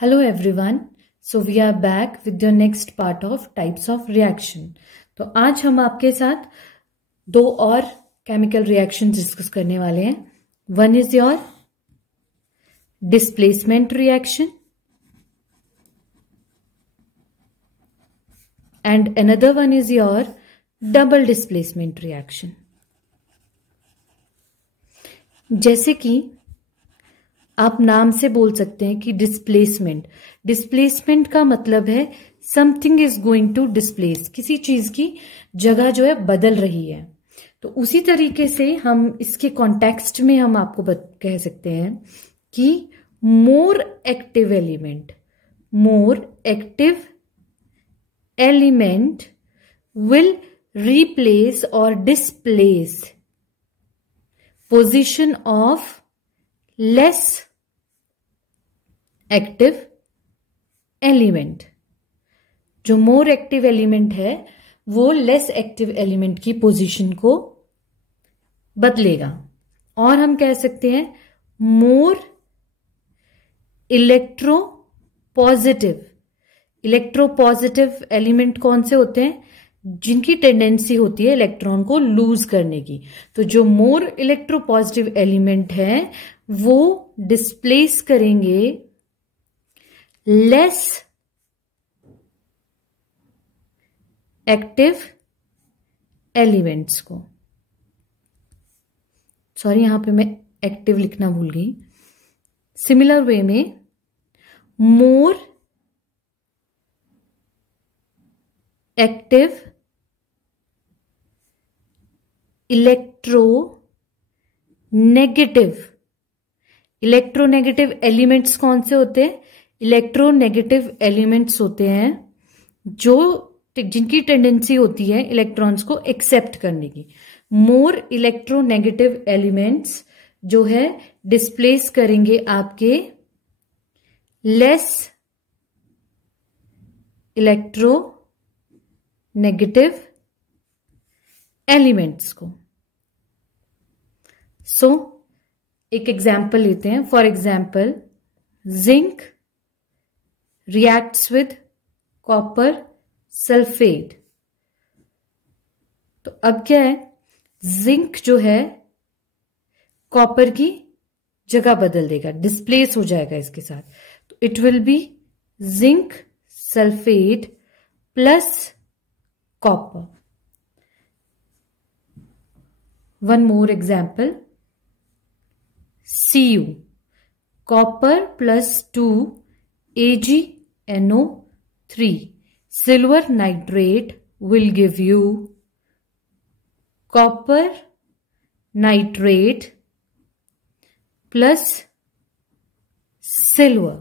Hello everyone. So we are back with your next part of types of reaction. तो आज हम आपके साथ दो और केमिकल रिएक्शन डिस्कस करने वाले हैं. One is your displacement reaction and another one is your double displacement reaction. जैसे कि आप नाम से बोल सकते हैं कि डिस्प्लेसमेंट का मतलब है something is going to displace, किसी चीज की जगह जो है बदल रही है. तो उसी तरीके से हम इसके कॉन्टेक्स्ट में हम आपको कह सकते हैं कि more active element will replace और displace position of less active element. जो मोर एक्टिव एलिमेंट है वो लेस एक्टिव एलिमेंट की पोजीशन को बदलेगा. और हम कह सकते हैं मोर इलेक्ट्रोपॉजिटिव एलिमेंट कौन से होते हैं? जिनकी टेंडेंसी होती है इलेक्ट्रॉन को लूज करने की. तो जो मोर इलेक्ट्रोपॉजिटिव एलिमेंट है वो डिस्प्लेस करेंगे लेस एक्टिव एलिमेंट्स को. सॉरी, यहां पे मैं एक्टिव लिखना भूल गई. सिमिलर वे में मोर एक्टिव इलेक्ट्रोनेगेटिव एलिमेंट्स कौन से होते हैं? इलेक्ट्रोनेगेटिव एलिमेंट्स होते हैं जिनकी टेंडेंसी होती है इलेक्ट्रॉन्स को एक्सेप्ट करने की. मोर इलेक्ट्रोनेगेटिव एलिमेंट्स जो है डिस्प्लेस करेंगे आपके लेस इलेक्ट्रोनेगेटिव एलिमेंट्स को. सो एक एग्जाम्पल लेते हैं. For example, zinc reacts with copper sulphate. तो अब क्या है, जिंक जो है कॉपर की जगह बदल देगा, डिस्प्लेस हो जाएगा इसके साथ. तो it will be zinc sulphate plus copper. One more example, Cu, copper plus 2 AgNO3. Silver nitrate will give you copper nitrate plus silver.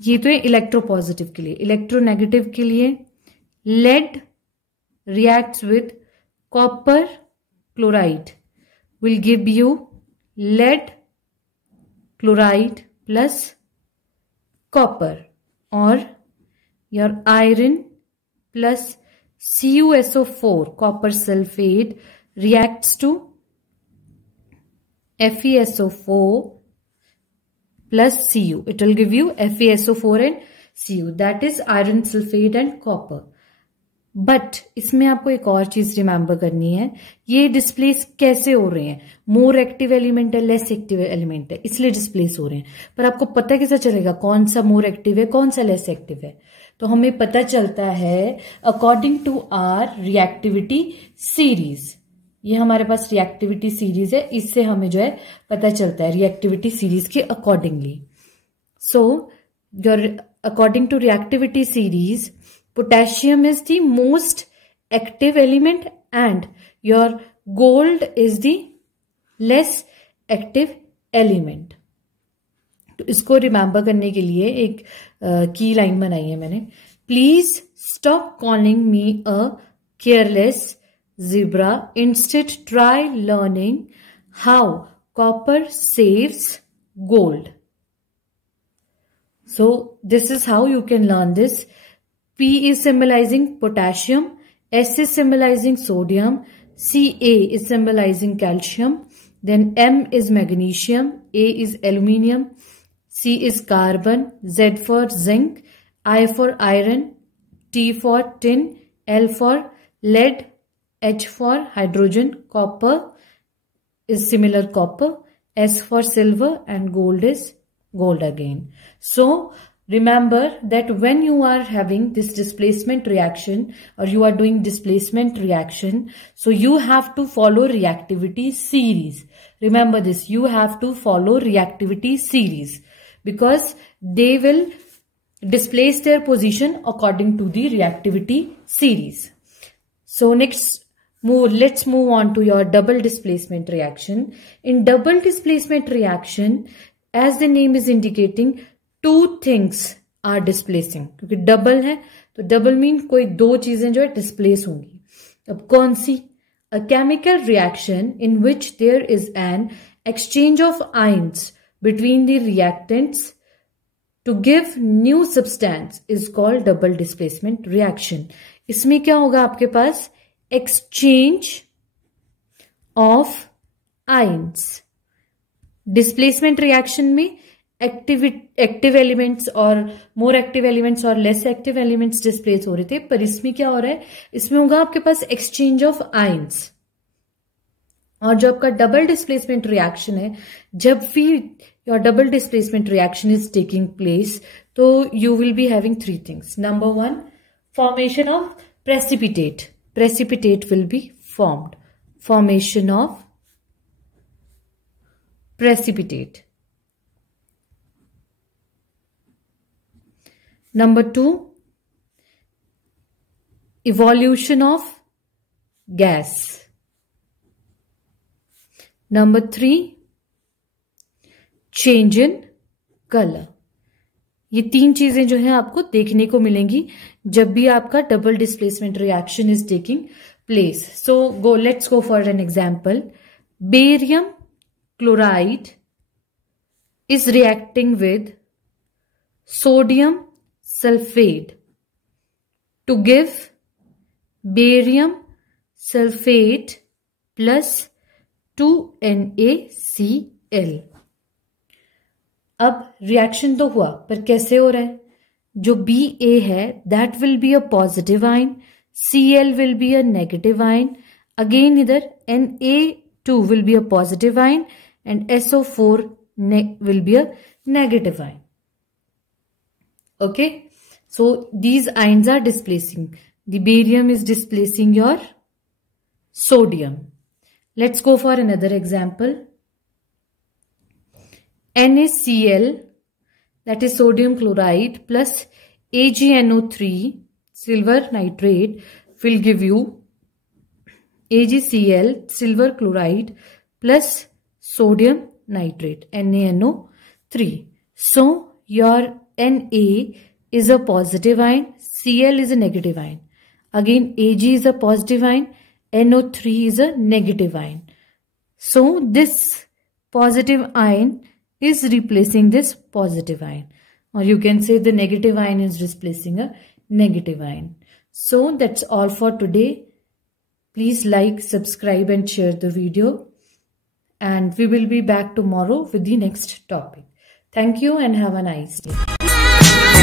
ये तो है इलेक्ट्रोपॉजिटिव के लिए. इलेक्ट्रोनेगेटिव के लिए lead reacts with copper chloride will give you lead chloride plus copper, or your iron plus CuSO4 copper sulfate reacts to FeSO4 plus Cu. It will give you FeSO4 and Cu, that is iron sulfate and copper. But इसमें आपको एक और चीज remember करनी है, ये displace कैसे हो रहे हैं? मोर एक्टिव एलिमेंट है, लेस एक्टिव एलिमेंट है, इसलिए डिस्प्लेस हो रहे हैं. पर आपको पता कैसे चलेगा कौन सा मोर एक्टिव है, कौन सा लेस एक्टिव है? तो हमें पता चलता है according to our reactivity series. ये हमारे पास रिएक्टिविटी सीरीज है, इससे हमें जो है पता चलता है रिएक्टिविटी सीरीज के accordingly. So your according to reactivity series, potassium is the most active element and your gold is the less active element. तो इसको रिमेंबर करने के लिए एक की लाइन बनाई है मैंने. Please stop calling me a careless zebra, instead try learning how copper saves gold. So this is how you can learn this. P is symbolizing potassium, S is symbolizing sodium, Ca is symbolizing calcium, Then M is magnesium, A is aluminium, C is carbon, Z for zinc, I for iron, T for tin, L for lead, H for hydrogen, copper is similar copper, S for silver, and gold is gold again. So remember that when you are having this displacement reaction or you are doing displacement reaction, so you have to follow reactivity series. Remember this, you have to follow reactivity series because they will displace their position according to the reactivity series. So let's move on to your double displacement reaction. In double displacement reaction, as the name is indicating, two things are displacing. क्योंकि double है तो double mean कोई दो चीजें जो है displace होंगी. अब कौन सी? A chemical reaction in which there is an exchange of ions between the reactants to give new substance is called double displacement reaction. इसमें क्या होगा आपके पास? Exchange of ions. Displacement reaction में एक्टिव एलिमेंट्स और more active elements और less active elements displace हो रहे थे, पर इसमें क्या हो रहा है? इसमें होगा आपके पास एक्सचेंज ऑफ आयंस. और जो आपका डबल डिस्प्लेसमेंट रिएक्शन है, जब भी your double displacement reaction is taking place, तो you will be having three things. Number one, formation of precipitate. Precipitate will be formed. Formation of precipitate. Number two, evolution of gas. Number three, change in color. ये तीन चीजें जो है आपको देखने को मिलेंगी जब भी आपका double displacement reaction is taking place. So let's go for an example. Barium chloride is reacting with sodium sulfate to give barium sulfate plus 2NaCl. अब रिएक्शन तो हुआ, पर कैसे हो रहा है? जो BA है that will be a positive ion, Cl will be a negative ion, again इधर Na2 will be a positive ion and SO4 will be a negative ion. Okay, so these ions are displacing. The barium is displacing your sodium. Let's go for another example. NaCl, that is sodium chloride, plus AgNO3 silver nitrate will give you AgCl silver chloride plus sodium nitrate, NaNO3. So your Na is a positive ion, Cl is a negative ion. Again Ag is a positive ion, NO3 is a negative ion. So this positive ion is replacing this positive ion, or you can say the negative ion is replacing a negative ion. So that's all for today. Please like, subscribe and share the video. And we will be back tomorrow with the next topic. Thank you and have a nice day.